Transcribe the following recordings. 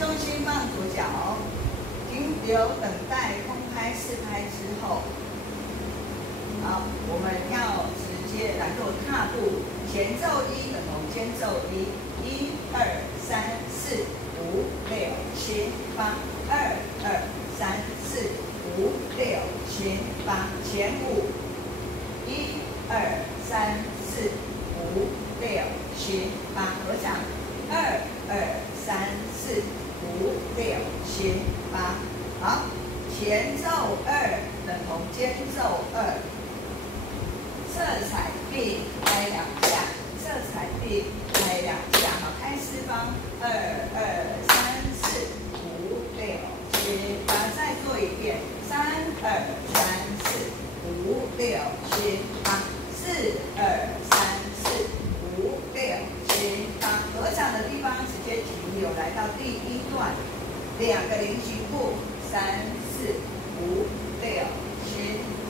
重心放左脚，停留等待空拍4拍之后，好，我们要直接来做踏步，前奏1等同间奏1，1、2、3、4、5、6、7、8，2、2、3、4、5、6、7、8，前5，1、2、3、4、5、6、7、8，合掌，2、2、3、4、5、6、7、8，好，前奏2等同间奏2，色彩并拍2下，色彩并拍2下，好，开四方，2、2、3、4、5、6、7、8，再做一遍，3、2、3、4、5、6、7、8，4、2、3、4、5、6、7、8，合掌的地方直接停留，来到第1段，2个菱形步，3、4、5、6、7、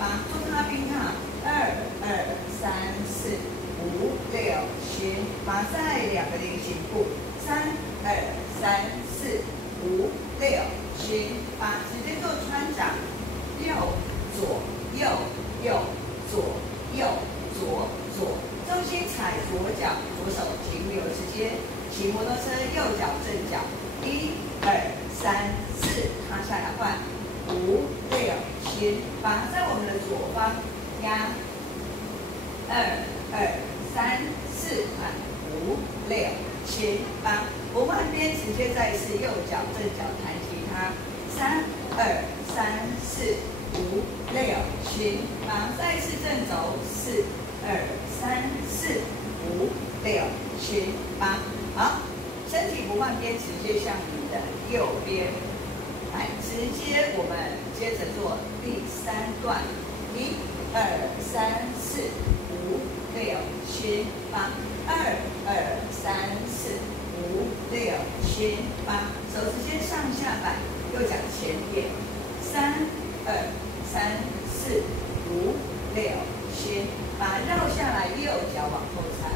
8，做踏并踏，2、2、3、4、5、6、7、8，再2个菱形步，3、2、3、4、5、6、7、8，直接做穿掌，右左右右左右左左，重心踩左脚，左手停留，直接骑摩托车，右脚正脚，1、2、3、4，踏下来换，5、6、7、8，在我们的左方压，2、2、3、4，换5、6、7、8，不换边，直接再一次右脚正脚弹吉他，3、2、3、4、5、6、7、8，再一次正走，4、2、3、4、5、6、7、8，好，身体不换边，直接向你的右边，来，直接我们接着做第3段，1、2、3、4、5、6、7、8，2、2、3、4、5、6、7、8，手直接上下摆，右脚前点，3、2、3、4、5、6、7、8，绕下来，右脚往后踩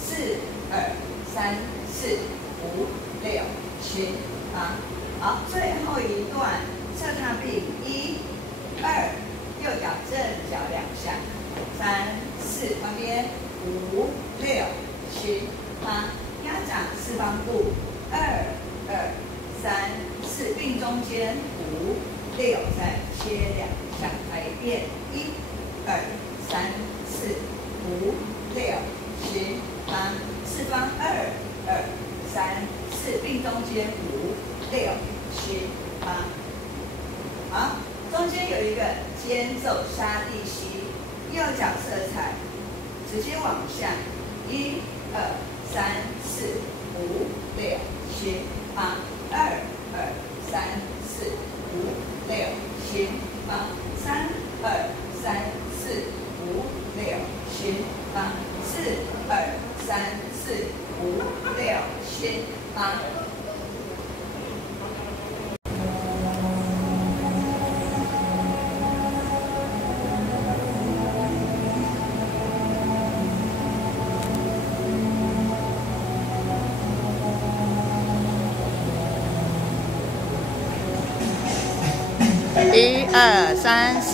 ，4、2、3、4、5、6、7、8，好，最后一段侧踏并，1、2，右脚正脚2下，3、4，旁边5、6、7、8，压掌四方步，2、2、3、4，并中间5、6，再切2下，来一遍，1、2、3、4、5、6、7、8，四方2、2、3、4，并中间5、6、7、8，好，中间有一个间奏沙地西，右脚色彩，直接往下，1、2、3、4、5、6、7、8，2、2、3、4、5、6、7、8，3、2、3、4、5、6、7、8，4、2、3、4、5、6、7、8。1、2、3、4。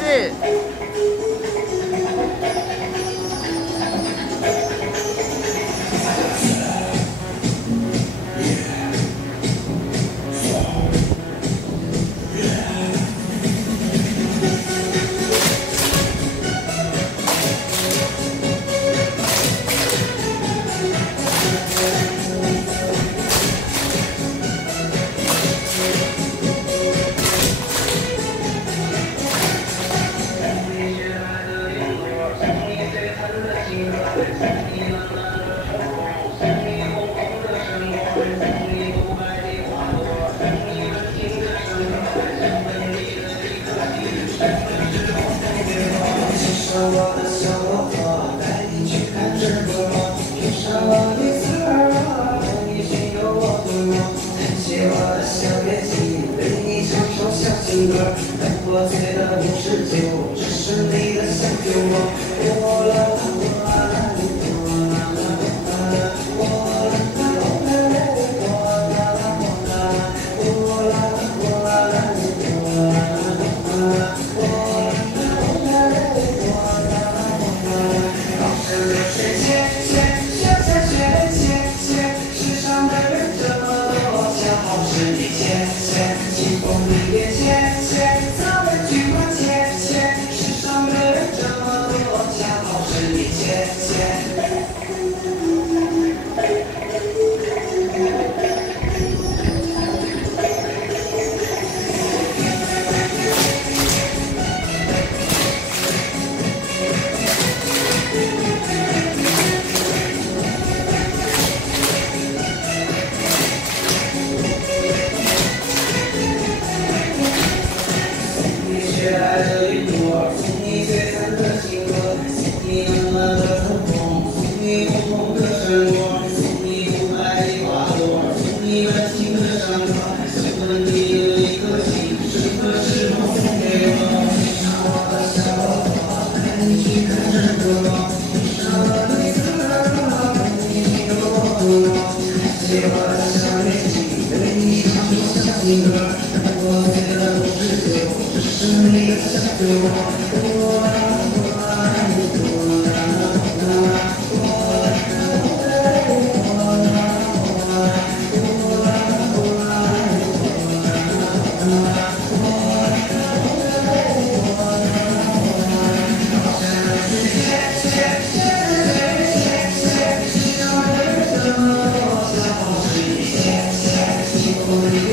我醉的不是酒，只是你的香酒。我啦啦我啦啦我啦啦我啦啦我啦啦我啦啦我啦啦。年纪，对你唱出小情歌，让我觉得不是罪过，只是你的想对我，我爱你，我爱你。